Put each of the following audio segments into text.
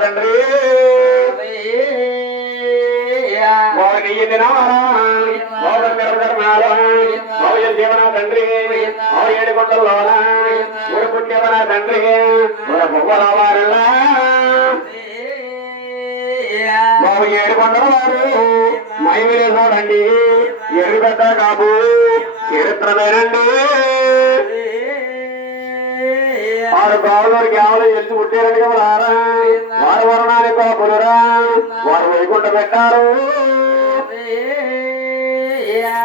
తండ్రి జీవన తండ్రి ఏడుకొండల్లోన పుట్టివన తండ్రి బొమ్మల వారిలా బాబు ఏడుకొండల వారు మైమిలే చూడండి ఎరుగడ్డ కాపు చరిత్రమేనండి వారు బావులూరు కేవలం ఎల్లి పుట్టారని కమలారా వారు వరణాన్ని కోపులురా వారు వైకుంఠ పెట్టారు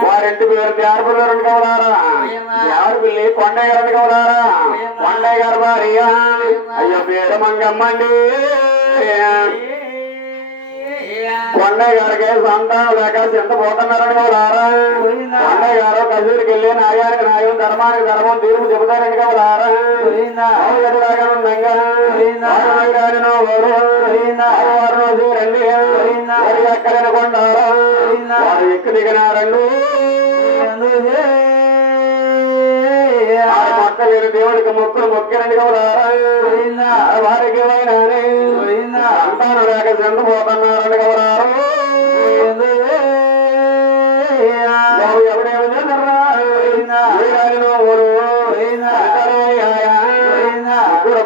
వారింటి పేరు దేవరపుల్లరని కమలారా దేవరపిల్లి కొండయ్య గారని కమలారా కొండయ్య గారు భార్య అయ్యో పేరు మంగమ్మండి కొండయ్య గారికి సంతానం లేక చింతపోతున్నారని కమలారా కొండయ్య గారు కజూరికి వెళ్ళి న్యాయానికి న్యాయం ధర్మానికి ధర్మం తీర్పు చెబుతారని కమలారా రండి ఎక్కడైనా కొండారా వారు ఎక్కి దిగినారండి మొక్క లేని దేవుడికి మొక్కులు మొక్కిరండి కమలారా వారికి సంతానం లేక చెందపోతున్నారని కమలారు ఎవడేమో చేశారా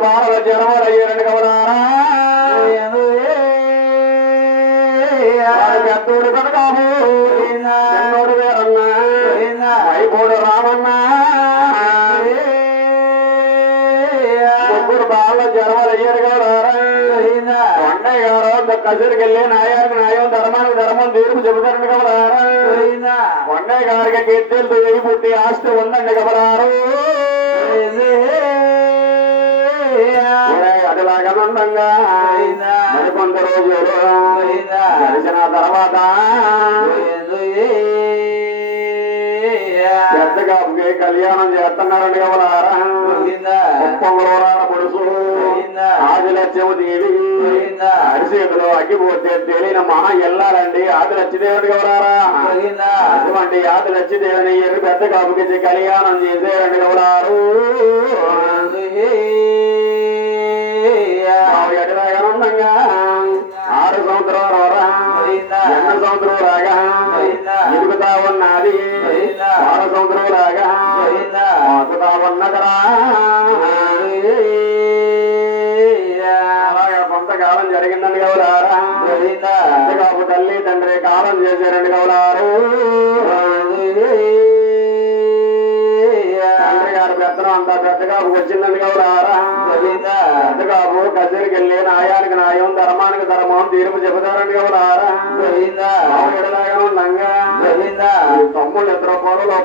బాల జనములు అయ్యారండి కమలారా పెద్దోడు కనకాము చిన్నోడు వేరన్న అయిపోడు రామన్న ముగ్గురు బాల జనములు అయ్యారు కమలారా కొండయ్య గారు కసరికి వెళ్ళి న్యాయానికి న్యాయం ధర్మానికి ధర్మం తీర్పు చెబుతారండి కమలారా కొండయ్య గారికి కీర్తిలతో ఎయి పుట్టి ఆస్తి ఉందండి కమలారు అదిలాగనందంగా మరికొంత రోజులు గడిచిన తర్వాత పెద్దగా కళ్యాణం చేస్తున్నారండి కమలారా పొంగళూరాల పొడుసు ఆదిలక్ష్యము దేవి అరిసేతులో అగ్గిపోతే తెలియని మహా ఎల్లారండి ఆదిలక్ష్మీదేవుడి కమలారా అటువంటి ఆదిలక్ష్మీదేవిని ఎర్రి పెద్ద కాపుకి కళ్యాణం చేసేరండి కమలారు ఎడలాగనందంగా 6 సంవత్సరాల ఎన్న సంవత్సరం రాగా ఎదుగుతా ఉన్నది 6 సంవత్సరం రాగా మాకుతా ఉన్నదరా అలాగా కొంతకాలం జరిగిందండి కమలారా కాపు తల్లి తండ్రి కాలం చేశారండి కమలారు తండ్రి గారు పెత్తనం అంతా పెద్దగాపు వచ్చిందండి కమలారా పెద్దగాపు కచేరికి వెళ్ళి న్యాయానికి న్యాయం ధర్మానికి ధర్మం తీర్పు చెబుతారండి కమలారా ఎడలాగా ఉండంగా తమ్ముళ్ళు ఇద్దరు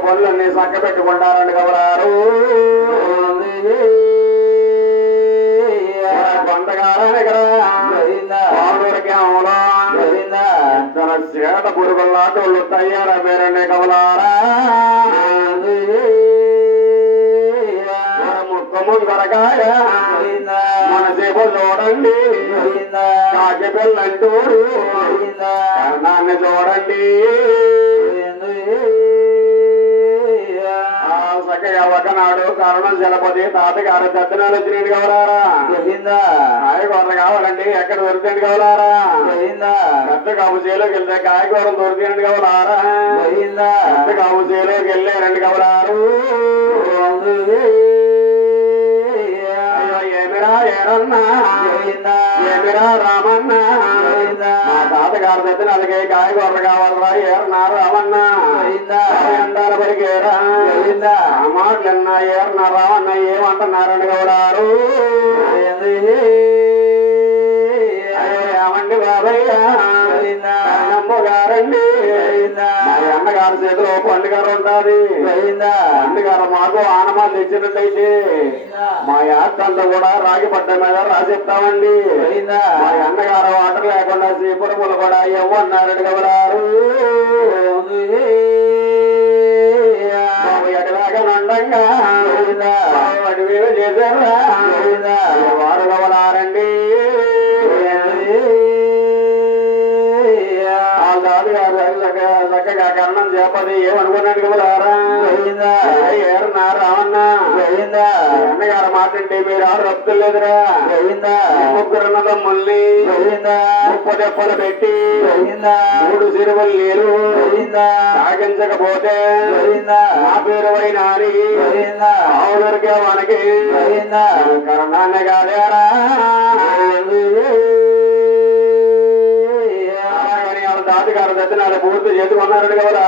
పనులు అన్ని చక్క పెట్టుకుంటారండి కమలారు కొండగారానికి పావులూరికేమో చేట పురుగుల్లాటోళ్ళు తయ్యారా పేరండి కమలారా ముందరకాయ మన సేపు చూడండి కాకి పిల్లంటూరు కర్ణాన్ని చూడండి చక్కగా ఒకనాడు కరుణం జలపతి తాతగారు దత్తనాలు వచ్చినాడు కమలారా కాయగూరలు కావాలండి ఎక్కడ దొరుకుతాడు కమలారా పెద్ద కాపు చేలోకి వెళ్తే కాయగూరలు దొరుకుతాయండి కమలారా పెద్ద కాపు చేలోకి వెళ్ళారండి కమలారు ఏమిరా రామన్న మా తాతగారు తెచ్చిన అలాగే కాయగూరలు కావాలరా ఏరన్నారు రామన్న ఎండాల పలికేరా ఆ మాటలన్నా ఏరన్నా రామన్న ఏమంటున్నారని కమలారు ఏమండి బాబయ్య నమ్మగారండి అన్నగారు చేతిలో పండుగారు ఉంటుంది అన్నగారు మాకు ఆనమాలు తెచ్చినట్టయితే మా యాత్రంతా కూడా రాగి పడ్డ మీద రాసిస్తామండి మా అన్నగారు వాటర్ లేకుండా శ్రీపురములు కూడా ఇవ్వన్నారని కమలారు ఎడలాగా నండంగా అడివేలు చేశారా వారు కమలారండి చక్కగా కర్ణం చేపది ఏమనుకున్నాడు కమలారా ఏరన్నా రావన్న అన్నగారు మాట అంటే మీరు ఆడు రప్తులేదురా ముగ్గురున్న తమ్ముల్ని ముప్ప దెబ్బలు పెట్టి 3 సిరువలు నీరు తాగించకపోతే నా పేరు వైనాని ఆవుదరికే మనకి కరణాన్ని కాదేరా తాతగారు దత్తనాడు పూర్తి చేసుకున్నాడు కదా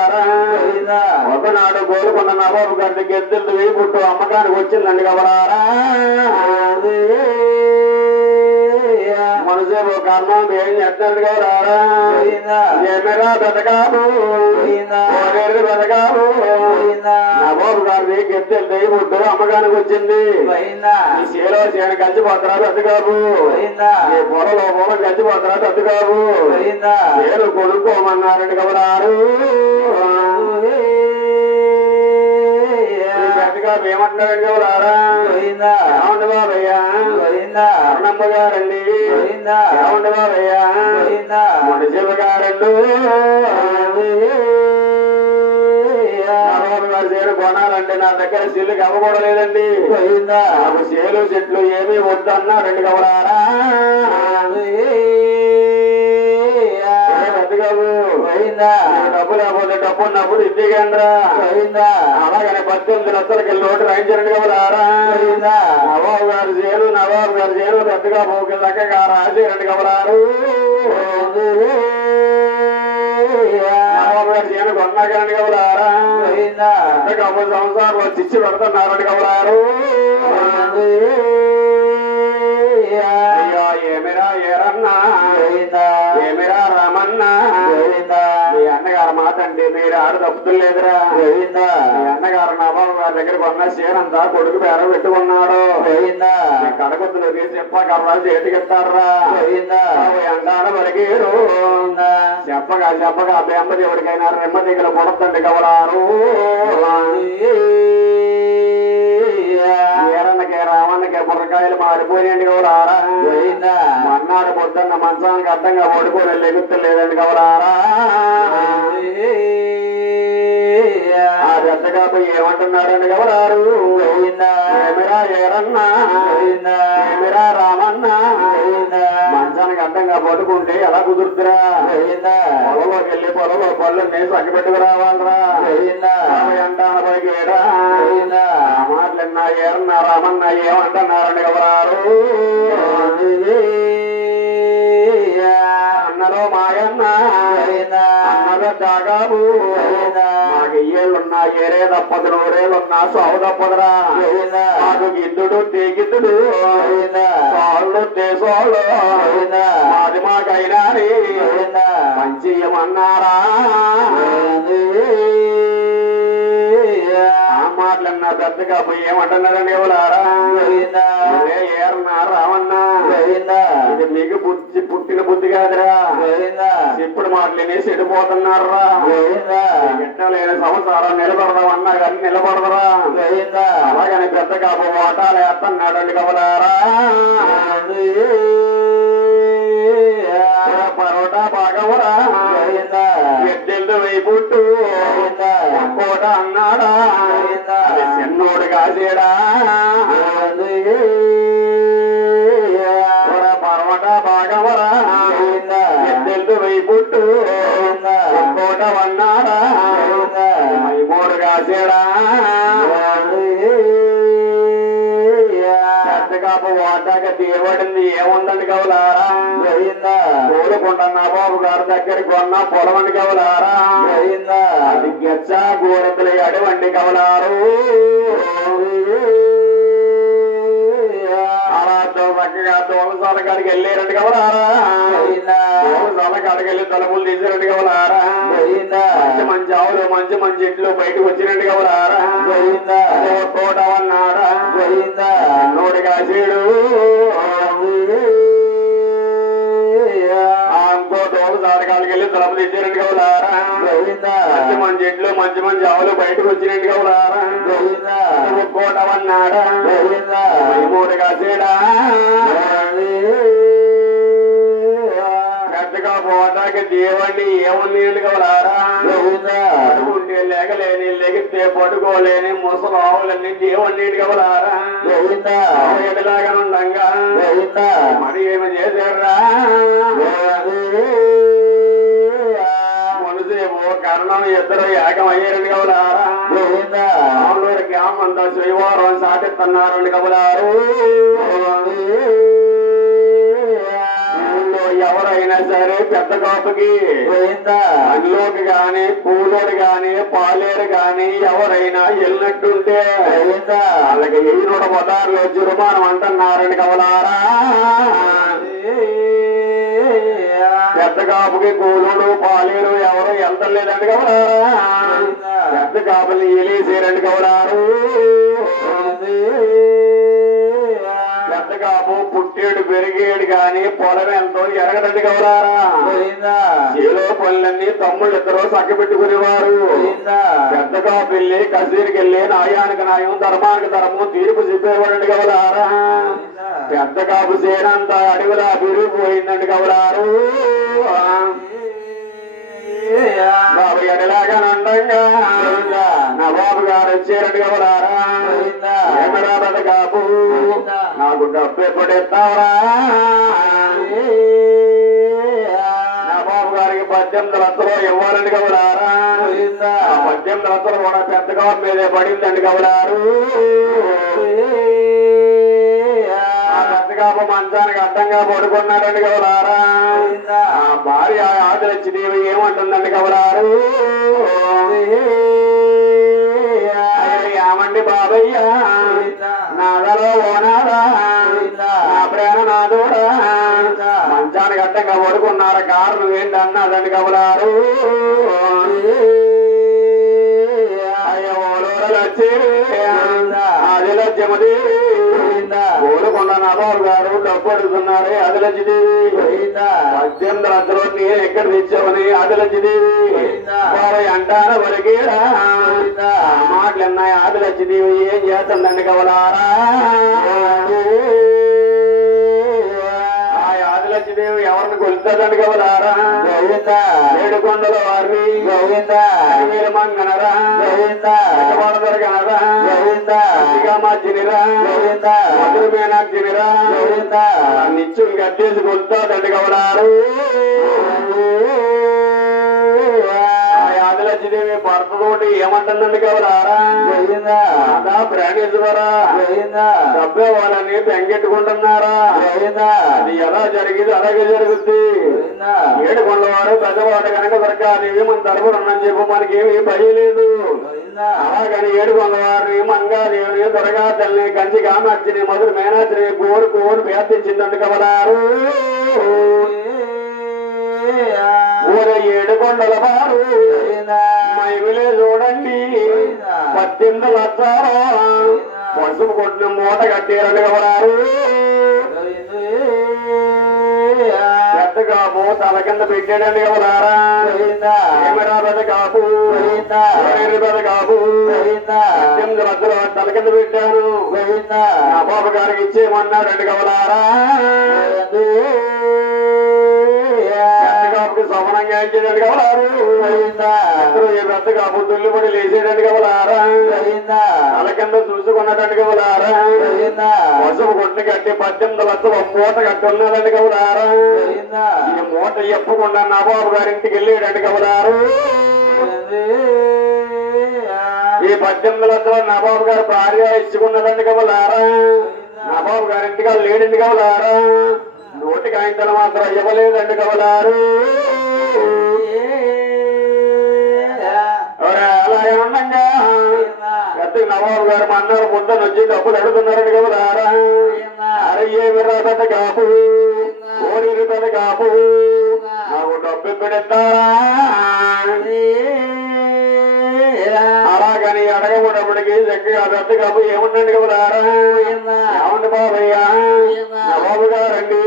ఒకనాడు గోలుకొండ నవాబు గారి గెద్దెలు వెయ్యి పుట్టు అమ్మకానికి వచ్చిందండి కవరారా మనసేపు కర్ణం ఏం చేస్తాడు కవరారా ఏమిరా బతకాలు బతకాలు నవాబు గారి గెద్దెలు వెయ్యి పుట్టు అమ్మకానికి వచ్చింది చేలో చేను కలిసిపోతారా బతకాబు పొరలో పొలం కలిసిపోతారా బతకాబు నేను కొనుక్కోమన్నారండి కవరారు ఏమంటున్నారండి కవరారా ఏమండి బాబయ్యా అన్నమ్మ గారండి ఏమండి బాబయ్యా ముడిశివ గారండు చేను కొనాలంటే నా దగ్గర చెల్లుకి అవ్వకూడలేదండి నాకు చేలు చెట్లు ఏమీ వద్దన్నారండి కవరారా డబ్బు లేకపోతే డబ్బు డబ్బులు ఇద్దిగండ్రా అలాగనే 18 లక్షలకి లోటు రాయించండి కవరారా నవాబు గారు చేను పెద్దగా పోకి చక్కగా రాసేరండి కవరారు నవాబు గారు చేను కొన్నాకండి కవరారా డబ్బు సంవత్సరాలు చిచ్చి పెడుతున్నారండి కవరారు ఏమిరా ఏరన్నా ఏమిరా రామన్నా మీ అన్నగారు మాట అంటే మీరు ఆడు తప్పుతులేదురా మీ అన్నగారు నవాబు గారి దగ్గర కొన్న చేనంతా కొడుకు పేర పెట్టుకున్నాడు కడకొద్దులోకి చెప్ప కర్రా చేతికెత్తారా ఎండాన పలికేరు చెప్పగా బెంబ ఎవరికైనా రెమ్మ దగ్గర కొడతండి కవరారు ఏరన్నకే రావన్నకే బుర్రకాయలు మారిపోయాయండి కవరారా మన్నాడు పొద్దున్న మంచానికి అర్థంగా పడుకొని లెగుత్తలేదండి కవరారా ఆ పెద్దగా పోయి ఏమంటున్నాడండి కవరారు ఏమిరా ఏరన్నా ఏమిరా రామన్నా మంచానికి అడ్డంగా పడుకుంటే ఎలా కుదురుతురా పొలంలోకి వెళ్ళి పొలంలో పళ్ళని సంగపెట్టుకు రావాలరా అంటాన పైకేరా మాటలన్నా ఏరన్నా రామన్నా ఏమంటున్నారండి కవరారు అన్నలో మాయన్న అన్నలో కాగాము నాకు ఏళ్ళున్నా ఏరే తప్పదు నూరేళ్ళున్నా సాగు తప్పదురా నాకు గిద్దుడు తీగిద్దుడు సాళ్ళు దేశోళ్ళు మాది మాకైనా మంచి ఏమన్నారా మాటలన్నా పెద్దగా పోయి ఏమంటున్నారండి ఎవరారా ఏరన్నా రావన్నా ఇది మీకు పుట్టిన బుద్ధి కాదురా ఇప్పుడు మాటలేని చెడిపోతున్నారా ఎట్లా లేని సంవత్సరాలు నిలబడదాం అన్నా కానీ నిలబడదరా అలాగని పెద్దగా ఓటాలు వేస్తున్నాడండి కవలారా పరోటా బాగవరా ఎద్దెళ్ళు వైపుట్టు కోట అన్నాడా చిన్నోడు కాసేడా పరోటా బాగవరా ఎద్దెళ్ళు వైపుట్టు కోట అన్నాడా మైమూడు కాసేడా వాటాక తీయబడింది ఏముందండి కవలారా కోలుకొండ నవాబు గారి దగ్గరికి కొన్న పొలవండి కవలారా అది గెచ్చ గోరతులు అడవండి కవలారు అలా చక్కగా దోమసాల కాడికి వెళ్ళారండి కవలారా దోమసాల కాడికి వెళ్ళి తలుపులు తీసారండి కవలారా మంచి ఆవులు మంచి ఇట్లు బయటకు వచ్చినండి కవలారా తోట అన్నాడా నోడి కాసేడు ఇంకో దోమసాల కాడికి వెళ్ళి తలుపులు తీసారండి కవలారా మంచి ఆవులు బయటకు వచ్చినండి కవలారా కోట అన్నాడా మూడు కాసేడా పెద్దగా పోటాకి దేవండి ఏముంది కవలారా పడుకుంటే లేకలేని లెగితే పడుకోలేని ముసలు ఆవులన్నీ దేవండి కవలారా ఎలాగా ఉండంగా మరి ఏమి చేశారా మనసేమో కరణం ఇద్దరు ఏకమయ్యారండి కవలారా ఆవులూరు గ్రామం అంతా శ్రీవారం సాటిస్తున్నారండి కవలారు ఎవరైనా సరే పెద్ద కాపుకి అందులోకి గాని పూలోడు గాని పాలేరు గాని ఎవరైనా వెళ్ళినట్టుంటే వాళ్ళకి 116 జురుమానం అంటున్నారండి కవలారా పెద్ద కాపుకి కూలోడు పాలేరు ఎవరు వెళ్తలేదండి కవలారా పెద్ద కాపుని ఎలేసారండి కవలారు పెద్దగాపు పుట్టేడు పెరిగేడు గాని పొలం ఎంతో ఎరగదండి కవలారా చేలో పనులన్నీ తమ్ముళ్ళు ఇద్దరు చక్కబెట్టుకునేవారు పెద్దగా పెళ్లి కసీరికి వెళ్ళి నాయానికి నాయం ధర్మానికి ధర్మం తీర్పు చెప్పేవాడండి కవలారా పెద్ద కాపు సేనంత అడవిలా విరిగిపోయిందండి కవలారు బాబు ఎడలాగా నండంగా నా బాబు గారు వచ్చారండి కవలారా ఏమరా పెద్ద కాపు నాకు డబ్బు ఎప్పుడెత్తావరా నా బాబు గారికి 18 లక్షలు ఇవ్వాలండి కవలారా 18 లక్షలు కూడా పెద్దగా మీదే పడిందండి కవలారు పెద్దగా మంచానికి అడ్డంగా పడుకున్నాడండి కవలారా భార్య ఆదిలక్ష్మీదేవి ఏమంటుందండి కవలారు ఏమండి బాబయ్య నాదలో ఓనాదా నా ప్రేమ నాదోడా మంచానికి అడ్డంగా పడుకున్నారు కారణం ఏంటి అన్నదండి కవలారు అయ్యో ఆదిలక్ష్మదేవి కోలుకొండ నాబాబు గారు డబ్బు అడుగుతున్నారు ఆదిలక్ష్మీదేవి 18 లక్షలు నేను ఎక్కడ తెచ్చావని ఆదిలక్ష్మీదేవి బాబాయ్ అంటారా వరకేరా మాటలున్నాయి ఆదిలక్ష్మీదేవి ఏం చేస్తుందండి కవలారా ఆదిలక్ష్మీదేవి ఎవరిని కొలుతుందండి కవలారా ఏడుకొండల వారిని మంగనరా దొరకనరా మార్చినిరా మీనాక్షినిరా నిత్యం గట్టేసి కొలుతాదండి కవలారు ఆదిలక్ష్మీదేవి భర్తతోటి ఏమంటుందండి కవలారా ప్రాణేశ్వరా డబ్బే వాళ్ళని బెంగెట్టుకుంటున్నారా అది ఎలా జరిగింది అలాగే జరుగుద్ది ఏడుకొండ వారు పెద్దవాడు కనుక దొరకాదేవి మన తరపున ఉన్నని చెప్పు మనకేమీ భయం లేదు అలాగని ఏడుకొండ వారిని మంగాదేవిని దొరగా తల్లిని కంచి కామాక్షిని మొదలు మేనాక్షిని కోరుకోని ప్రార్థించిందండి కవలారు ఊరే ఏడుకొండల వారు మైవిలే చూడండి 18 లక్షలు పసుపు కొట్టిన మూట కట్టారండి కవలారు పెద్ద కాపు తల కింద పెట్టాడండి కవలారా ఏమరా పెద్ద కాపు పెద్ద కాపు 18 లక్షలు తల కింద పెట్టాను నా బాబు గారికి ఇచ్చేయమన్నాడండి కవలారా సమానంగా ఇచ్చేదండి కవలారు పెద్ద కాపు తుల్లిపడి లేచేదండి కవలారా తల కింద చూసుకున్నాడండి కవలారా పసుపు కొట్టి కట్టి 18 లక్షలు మూట కట్టి ఉన్నదండి కవలారా ఈ మూట ఎప్పకుండా నా బాబు గారింటికి వెళ్ళాడండి కవలారు ఈ 18 లక్షలు నా బాబు గారు భార్య ఇచ్చుకున్నదండి కవలారా నా బాబు గారింటికి వాళ్ళు లేడండి కవలారా నోటికి ఆయన మాత్రం ఇవ్వలేదండి కవలారు అలాగే ఉండగా పెద్ద నవాబు గారు మా అన్నారు ముద్దను వచ్చి డబ్బులు అడుగుతున్నారండి కవలారా అరే ఏమిరా పెద్ద కాపు ఓరి పెద్ద కాపు నాకు డబ్బు పెడతారా అలాగని అడగబడినప్పటికీ చక్కగా పెద్ద కాపు ఏముండండి కవలారా ఏమండి బాబయ్య నవాబు గారండి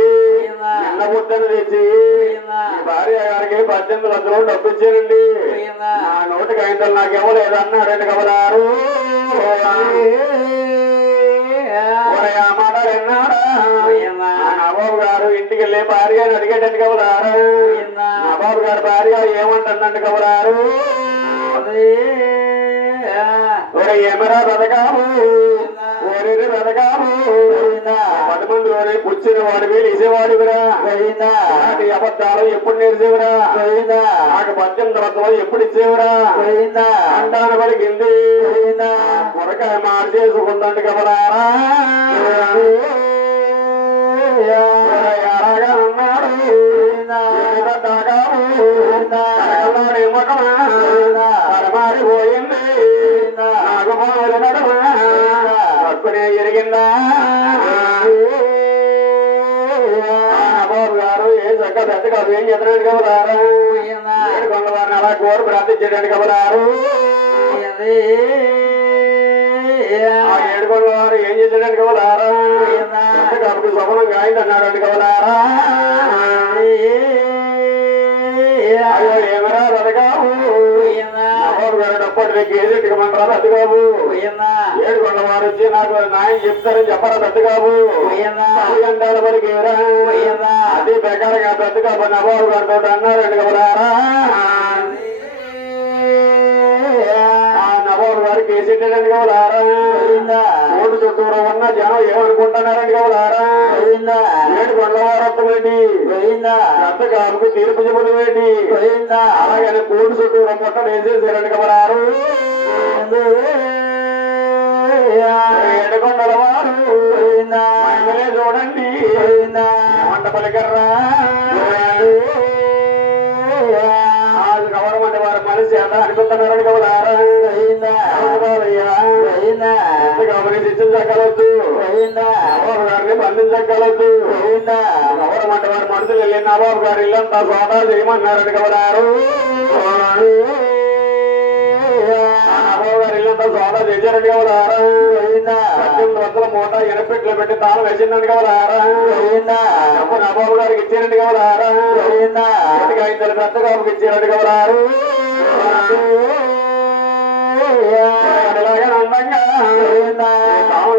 నిన్న ముద్దను తెచ్చి భార్య గారికి 18 లక్షలు డబ్బు ఇచ్చారండి నా నోటికి ఆయన నాకేమో లేదన్నారండి కవలారు మాట విన్నాడా నవాబు గారు ఇంటికి వెళ్ళి భార్య అని అడిగేటట్టు కబులారు నవాబు గారు భార్య ఏమంటుందండి కబులారు ఒరే ఏమరా బతకాము ఓరే బతకాము 10 మంది ఓరే కూర్చుని వాడి వీళ్ళు ఇసేవాడివిరా నాటి అబద్ధాలు ఎప్పుడు నేర్చేవురా నాకు 18 రత్నాలు ఎప్పుడు ఇచ్చేవురా అంటాను పలికింది కొరకాయ మాట చేసుకుందండి కబలారా ఎలాగా అన్నాడు పరమారిపోయింది నాకు బాలు నడమ పక్కునే ఎరిగిందా బాబు గారు ఏ చక్క పెద్ద కాదు ఏం చెప్తున్నాడు కబలారు కొండవారిని అలా కోరు ప్రార్థించేటట్టు కబలారు ఆ 7 వారు ఏం చేసేటట్టు కబలారా కాబట్టి స్వప్నంగా అయింది అన్నాడు కబలారా అయ్యో ఏమరా బతకావు నవాబు గారు డప్పటి కేజెట్టుకమంటారా అతిగాబు 7 వారు వచ్చి నాకు న్యాయం చెప్తారని చెప్పరా పెద్దగాబు అంటారు మనకి అది ప్రకారంగా పెద్దగాబు నవాబు గారితో అన్నారండి కబలారా నవాబు గారు కేసెట్టండి కబలారా ఓటు చుట్టూరు ఉన్న జనం ఏమనుకుంటున్నారండి కబలారా 7 వారత్వం పెద్ద కాలుకు తీర్పు చెబుతూ ఏంటి అలాగని కోటు చుట్టూరు మొట్ట వేసేసారండి కబలారు 7 కొండల వారు చూడండి ఏమంట పలికర్రా గవర్నమెంట్ వారు మనిషి ఎంత అనుకుంటున్నారని కబలారా గమనించగలదు నవాబు గారిని బంధించగలదు గవర్నమెంట్ వారి మనుషులు వెళ్ళి నవాబు గారు ఇల్లంతా సోదా చేయమన్నారని కబలారు నవాబు గారు ఇల్లంతా సోదా చేశారని కబలారా 18 వందల మూట ఎనపెట్లు పెట్టి తాళం వేసిందని కబలారా నవాబు గారికి ఇచ్చారండి కబలారా 5 పెద్ద కాపుకి ఇచ్చారండి కబలారు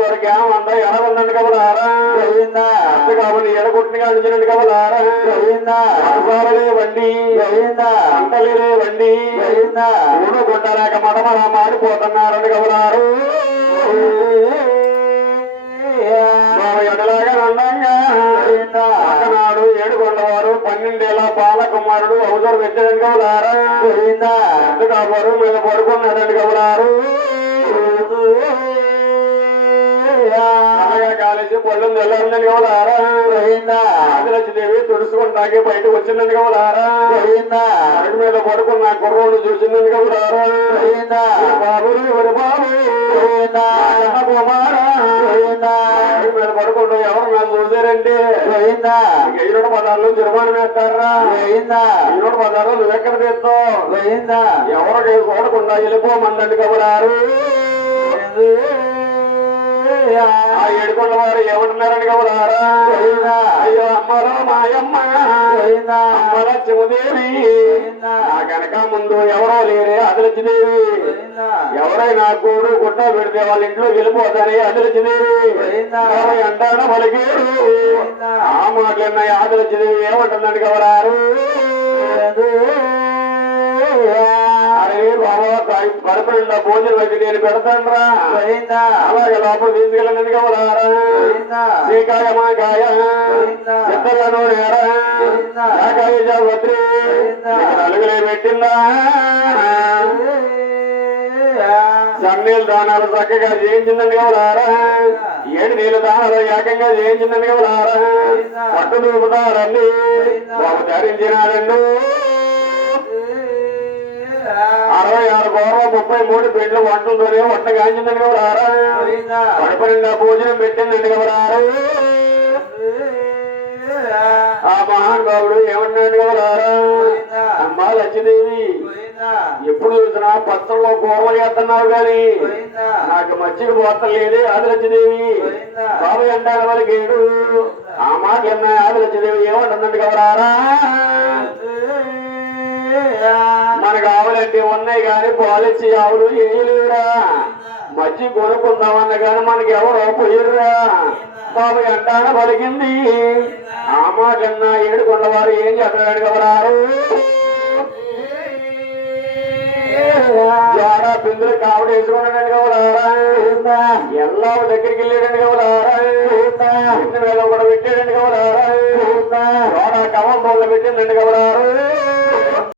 వరకు ఏమంతా ఎడగొందండి కబలారా కాబట్టి ఎడగొట్టిగా అడిచినట్టు కబలారా వండి అంటలేదే వండి ఊడు కొట్టలేక మడమల మాడిపోతున్నారని కబలారు ఎడలాగా అందంగా నాడు 7 కొండవారు 12 ఏళ్ల బాల కుమారుడు అవసరం పెట్టాడని కబలారా కాపారు మీద పడుకున్నాడండి కబలారు అలాగా కాలేజీ పళ్ళు వెళ్ళాలని కబలారా ఆదిలక్ష్మీదేవి తుడుచుకుంటాకి బయటకు వచ్చిందని కబలారా అడుగు మీద పడుకున్న కుర్రోడు చూసిందని కబలారా బాబు బాబు కుమారా అడుగు మీద పడుకుంటూ ఎవరు మీద చూసారంటే 7 పదాలు జుర్మానం వేస్తారా 7 పదాలు నువ్వెక్కడ తీస్తావు ఎవరికి చూడకుండా వెళ్ళిపోమందండి కబలారు ఆ 7 కొండల వారు ఏమంటున్నారని కబలారా అయ్యో అమ్మలో మాయమ్మ లక్ష్మీదేవి నా కనుక ముందు ఎవరో లేరే ఆదిలక్ష్మీదేవి ఎవరైనా కూడు గుడ్డ పెడితే వాళ్ళ ఇంట్లో వెళ్ళిపోతానే ఆదిలక్ష్మీదేవి అంటాను పలికేరు ఆ మాటలున్నాయి ఆదిలక్ష్మీదేవి ఏమంటుందండి కబలారు అరే బాబా కడుపు నిండా భోజనం వచ్చి నేను పెడతానురా అలాగే లోపల తీసుకెళ్ళండి కబలారా శ్రీకాయ మా కాయ చిత్తలను వద్రి నలుగులే పెట్టిందా సన్నీళ్ళ దానాలు చక్కగా చేయించిందండి కబలారా 7 నీళ్ళ దానాలు ఏకంగా చేయించిందండి కబలారా పట్టు దూపుతారండి బాబు ధరించినాడండి 66 గౌరవ 33 పెళ్లి వంటలతోనే వంట కాంచిందండి కబలారా కడుపు నిండా భోజనం పెట్టిందండి కబలారు ఆ మహానుభావుడు ఏమన్నాడు కబలారా అమ్మా లక్ష్మీదేవి ఎప్పుడు చూసినా పత్రంలో కూరలు చేస్తున్నావు గాని నాకు మజ్జిగ పోతం లేదే ఆదిలక్ష్మీదేవి బాబాయ్ అంటారు వాళ్ళకి ఆ మాట అన్నా ఆదిలక్ష్మీదేవి ఏమంటుందండి కబలారా మనకు ఆవులంటే ఉన్నాయి కానీ పాలిచ్చి ఆవులు ఏయలేవురా మజ్జి కొనుక్కుందామన్న కానీ మనకి ఎవరు పోయిర్రా బాబు ఎంటాన పలికింది ఆ మాటన్నా ఏడుకొండవారు ఏం చేస్తాడు కవరారు పిందులు కావిడ వేసుకున్నాడండి కవరారా ఎల్లా దగ్గరికి వెళ్ళాడండి కవరారా ఎన్ని వేల కూడా పెట్టాడండి కవరారా కవం బొల్ల పెట్టిందండి కవరా